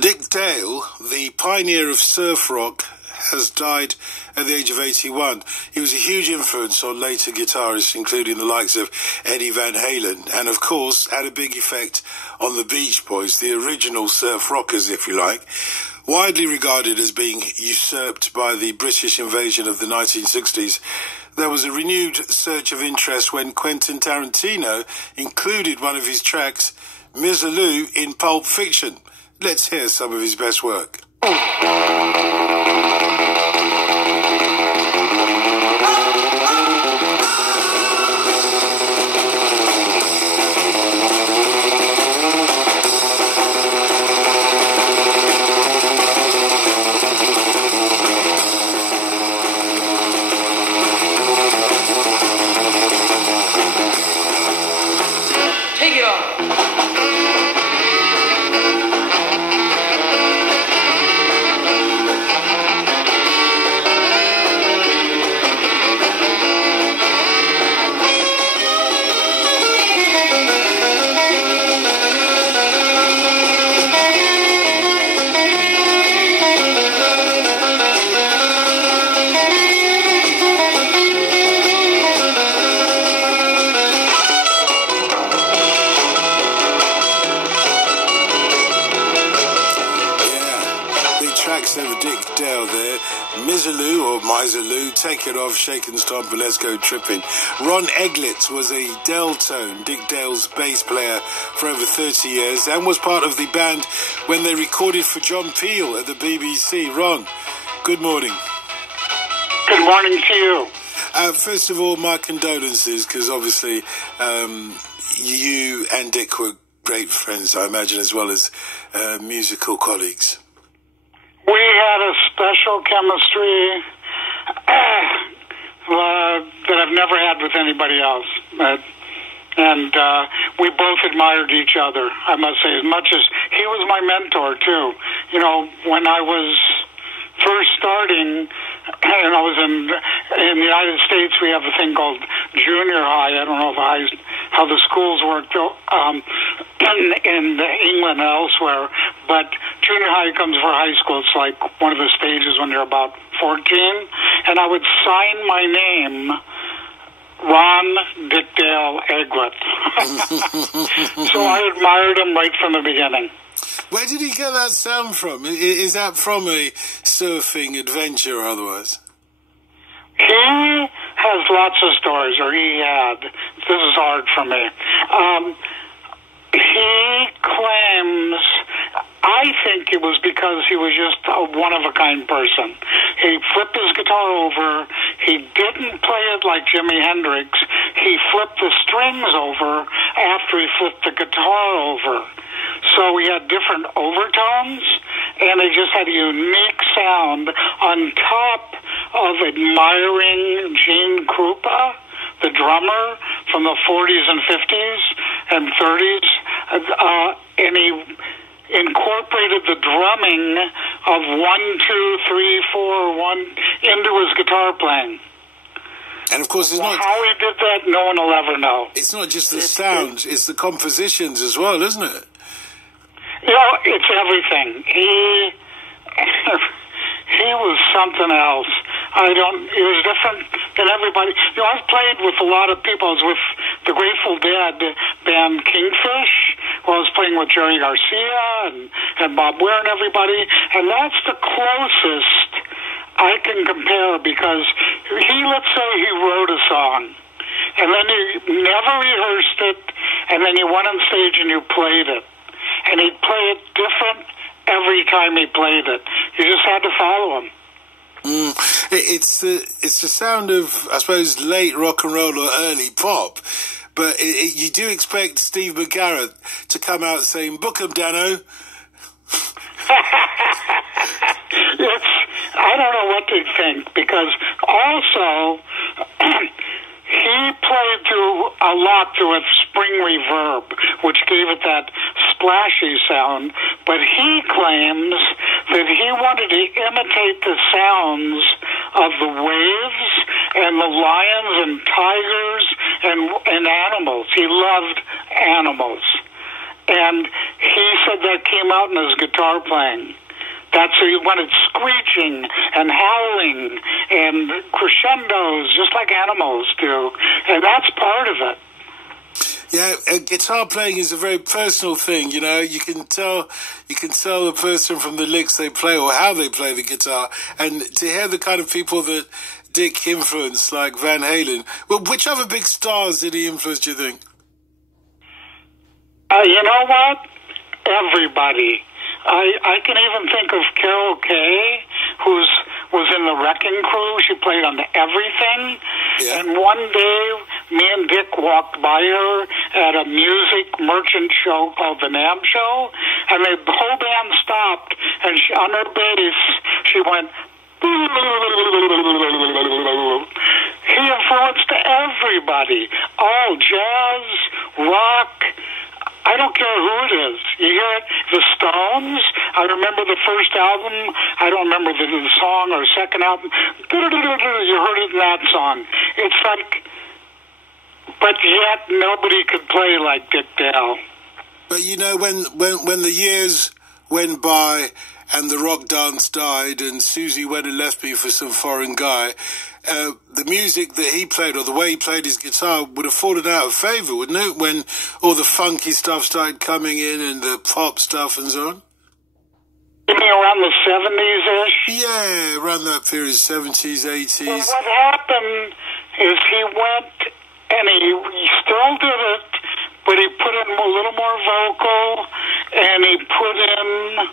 Dick Dale, the pioneer of surf rock, has died at the age of 81. He was a huge influence on later guitarists, including the likes of Eddie Van Halen, and of course had a big effect on the Beach Boys, the original surf rockers, if you like. Widely regarded as being usurped by the British invasion of the 1960s, there was a renewed surge of interest when Quentin Tarantino included one of his tracks, Mizzaloo, in Pulp Fiction. Let's hear some of his best work. Take it off, shake and stomp, but let's go tripping. Ron Eglit was a Deltone, Dick Dale's bass player for over 30 years, and was part of the band when they recorded for John Peel at the BBC. Ron, good morning. Good morning to you. First of all, my condolences, because obviously you and Dick were great friends, I imagine, as well as musical colleagues. We had a special chemistry that I've never had with anybody else. And we both admired each other, I must say, as much as he was my mentor, too. You know, when I was first starting, and I was in the United States, we have a thing called junior high. I don't know how the schools work in England and elsewhere, but junior high comes for high school. It's like one of the stages when you're about 14, and I would sign my name, Ron Dick Dale Eglit. So I admired him right from the beginning. Where did he get that sound from? Is that from a surfing adventure or otherwise? He has lots of stories, or he had. This is hard for me. He claims, I think it was because he was just a one-of-a-kind person. He flipped his guitar over. He didn't play it like Jimi Hendrix. He flipped the strings over after he flipped the guitar over. So we had different overtones, and they just had a unique sound on top of admiring Gene Krupa, the drummer from the 40s and 50s and 30s, and he incorporated the drumming of 1, 2, 3, 4, 1 into his guitar playing. And of course, it's not how he did that. No one will ever know. It's not just the sound; it's the compositions as well, isn't it? You know, it's everything. He was something else. He was different than everybody. You know, I've played with a lot of people. I was with the Grateful Dead band Kingfish, where I was playing with Jerry Garcia and Bob Weir and everybody, and that's the closest I can compare, because let's say he wrote a song, and then you never rehearsed it, and then you went on stage and you played it. And he'd play it different every time he played it. You just had to follow him. It's the sound of, I suppose, late rock and roll or early pop. But you do expect Steve McGarrett to come out saying, "Book 'em, Dano." I don't know what to think, because also he played a lot through a spring reverb, which gave it that splashy sound, but he claims that he wanted to imitate the sounds of the waves and the lions and tigers and animals. He loved animals. And he said that came out in his guitar playing. That's when it's screeching and howling and crescendos, just like animals do. And that's part of it. Yeah, guitar playing is a very personal thing. You know, you can tell the person from the licks they play or how they play the guitar. And to hear the kind of people that Dick influenced, like Van Halen. Well, which other big stars did he influence, do you think? You know what? Everybody. I can even think of Carol Kay, who was in the Wrecking Crew. She played on Everything. Yeah. And one day, me and Dick walked by her at a music merchant show called the NAB Show, and the whole band stopped, and on her bass, she went... He influenced everybody. All jazz, rock... I don't care who it is. You hear it? The Stones. I remember the first album. I don't remember the song or second album. You heard it in that song. It's like, but yet nobody could play like Dick Dale. But you know, when the years went by and the rock dance died and Susie went and left me for some foreign guy, the music that he played or the way he played his guitar would have fallen out of favour, wouldn't it? When all the funky stuff started coming in and the pop stuff and so on. You mean around the 70s-ish? Yeah, around that period, 70s, 80s. Well, what happened is he went and he still did it, but he put in a little more vocal and he put in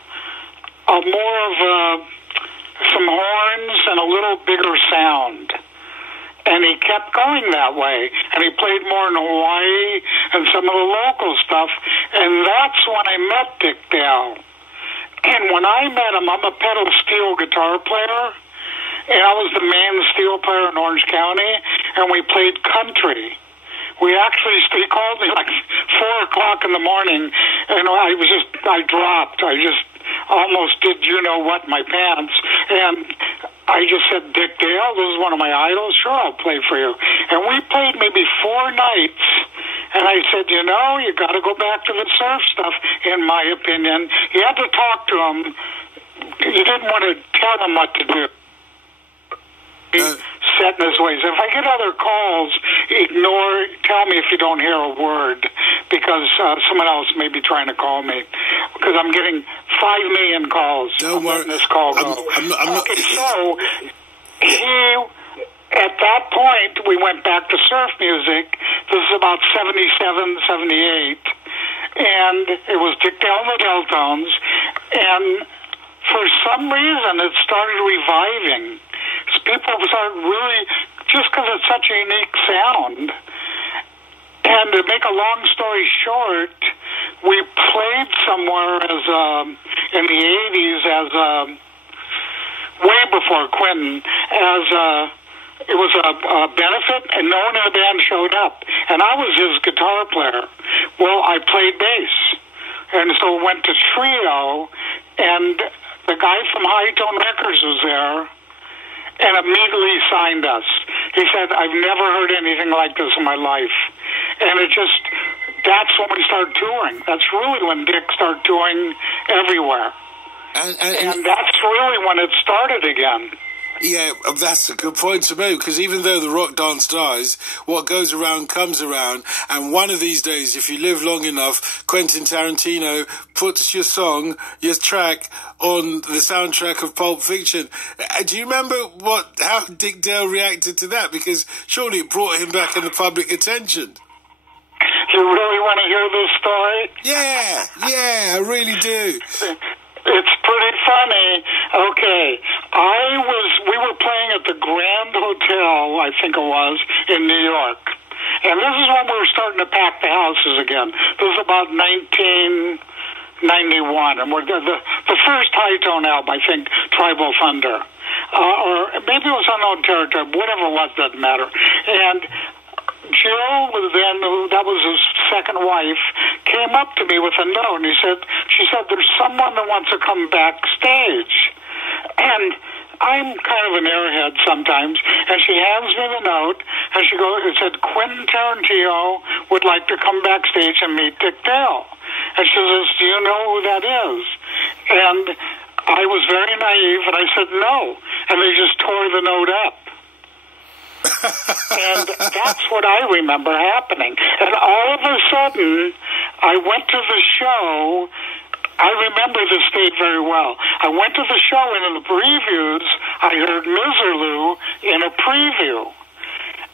more of some horns and a little bigger sound. And he kept going that way. And he played more in Hawaii and some of the local stuff. And that's when I met Dick Dale. And when I met him, I'm a pedal steel guitar player. And I was the main steel player in Orange County. And we played country. We actually, he called me like 4 o'clock in the morning. And I dropped. I just almost did my pants. And I just said, Dick Dale, this is one of my idols. Sure, I'll play for you. And we played maybe 4 nights. And I said, you got to go back to the surf stuff, in my opinion. You had to talk to him. You didn't want to tell him what to do. Set in his ways. If I get other calls, tell me if you don't hear a word, because someone else may be trying to call me, because I'm getting 5 million calls. Don't worry. This call go. I'm not. Okay, so at that point, we went back to surf music. This is about 77, 78, and it was Dick Dale and the Deltones, and for some reason, it started reviving. People started really, just because it's such a unique sound. And to make a long story short, we played somewhere in the 80s way before Quentin, it was a benefit, and no one in the band showed up. And I was his guitar player. Well, I played bass. And so went to trio, and the guy from High Tone Records was there, and immediately signed us. He said, I've never heard anything like this in my life. And that's when we started touring. That's really when Dick started touring everywhere. And that's really when it started again. Yeah, that's a good point to make, because even though the rock dance dies, what goes around comes around, and one of these days, if you live long enough, Quentin Tarantino puts your track, on the soundtrack of Pulp Fiction. Do you remember how Dick Dale reacted to that? Because surely it brought him back in the public attention. You really want to hear this story? Yeah, I really do. It's pretty funny. Okay, we were playing at the Grand Hotel, I think it was, in New York. And this is when we were starting to pack the houses again. This was about 1991. And the first High Tone album, I think, Tribal Thunder. Or maybe it was Unknown Territory, whatever it was, doesn't matter. And Jill that was his second wife, came up to me with a note, and she said, there's someone that wants to come backstage. And I'm kind of an airhead sometimes, and she hands me the note, and it said, Quentin Tarantino would like to come backstage and meet Dick Dale. And she says, do you know who that is? And I was very naive, and I said no. And they just tore the note up. And that's what I remember happening. And all of a sudden, I went to the show. I remember this date very well. I went to the show, and in the previews, I heard Miserlou in a preview.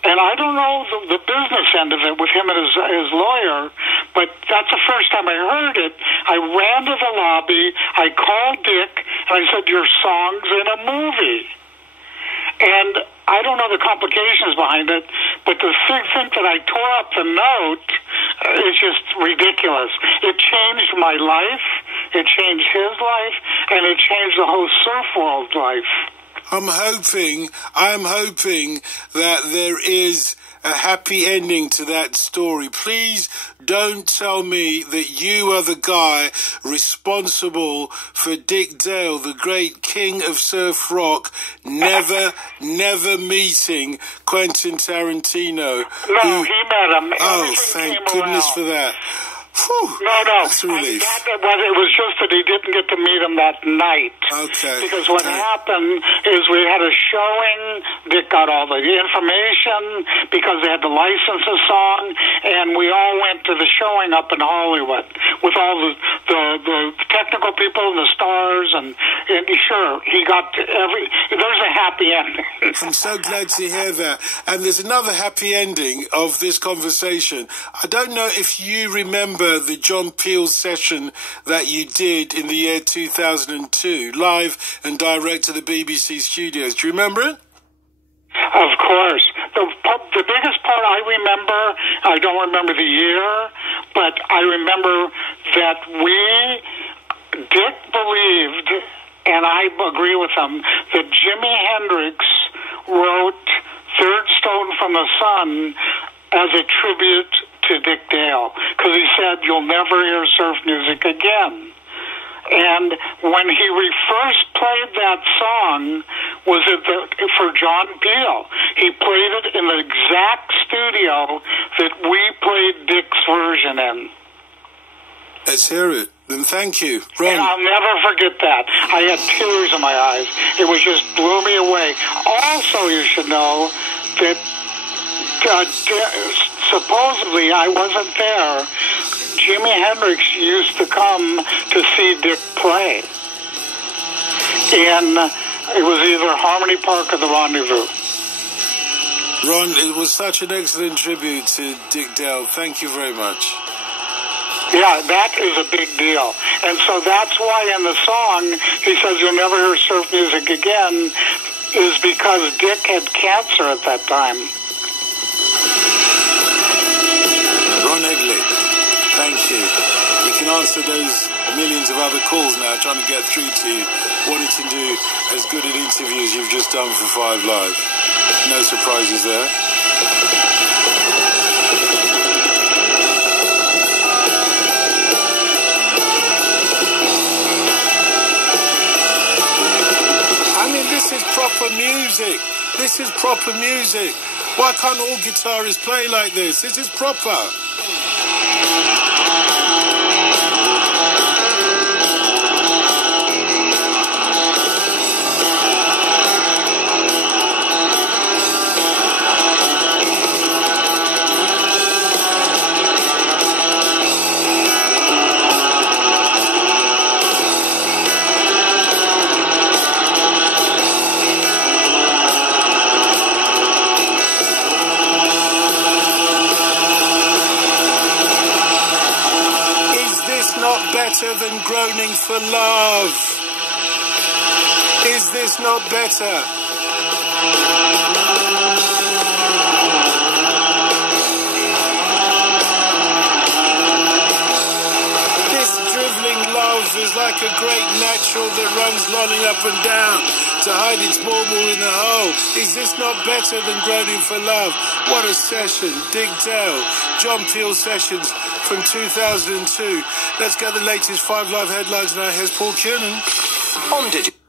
And I don't know the business end of it with him and his lawyer, but that's the first time I heard it. I ran to the lobby, I called Dick, and I said, your song's in a movie. And I don't know the complications behind it, but to think that I tore up the note is just ridiculous. It changed my life, it changed his life, and it changed the whole surf world's life. I'm hoping that there is a happy ending to that story. Please don't tell me that you are the guy responsible for Dick Dale, the great king of surf rock, never meeting Quentin Tarantino. No, he met him. Oh, thank goodness for that. Whew, no. That's a relief. It was just that he didn't get to meet him that night. Okay. Because what happened is we had a showing. Dick got all the information because they had to license the song, and we all went to the showing up in Hollywood with all the technical people and the stars, and sure, he got there's a happy ending. I'm so glad to hear that. And there's another happy ending of this conversation. I don't know if you remember the John Peel session that you did in the year 2002, live and direct to the BBC studios. Do you remember it? Of course. The biggest part I remember, I don't remember the year, but I remember that Dick believed, and I agree with him, that Jimi Hendrix wrote Third Stone from the Sun as a tribute to Dick Dale, because he said, you'll never hear surf music again. And when he first played that song was for John Peel. He played it in the exact studio that we played Dick's version in. Let's hear it. Then thank you, Ron. And I'll never forget that. I had tears in my eyes. It was just blew me away. Also, you should know that supposedly I wasn't there. Jimi Hendrix used to come to see Dick play. And it was either Harmony Park or the Rendezvous. Ron, it was such an excellent tribute to Dick Dale. Thank you very much. Yeah, that is a big deal. And so that's why in the song he says you'll never hear surf music again, is because Dick had cancer at that time. Ron Eglit, thank you. You can answer those millions of other calls now trying to get through to you, wanting to do as good an interview as you've just done for 5 Live. No surprises there. I mean, this is proper music. This is proper music. Why can't all guitarists play like this? This is proper. Better than groaning for love? Is this not better? This drivelling love is like a great natural that runs lolling up and down to hide its bauble in the hole. Is this not better than groaning for love? What a session. Dick Dale, John Peel sessions from 2002. Let's get the latest 5 Live headlines now. Here's Paul Kiernan. On Digital.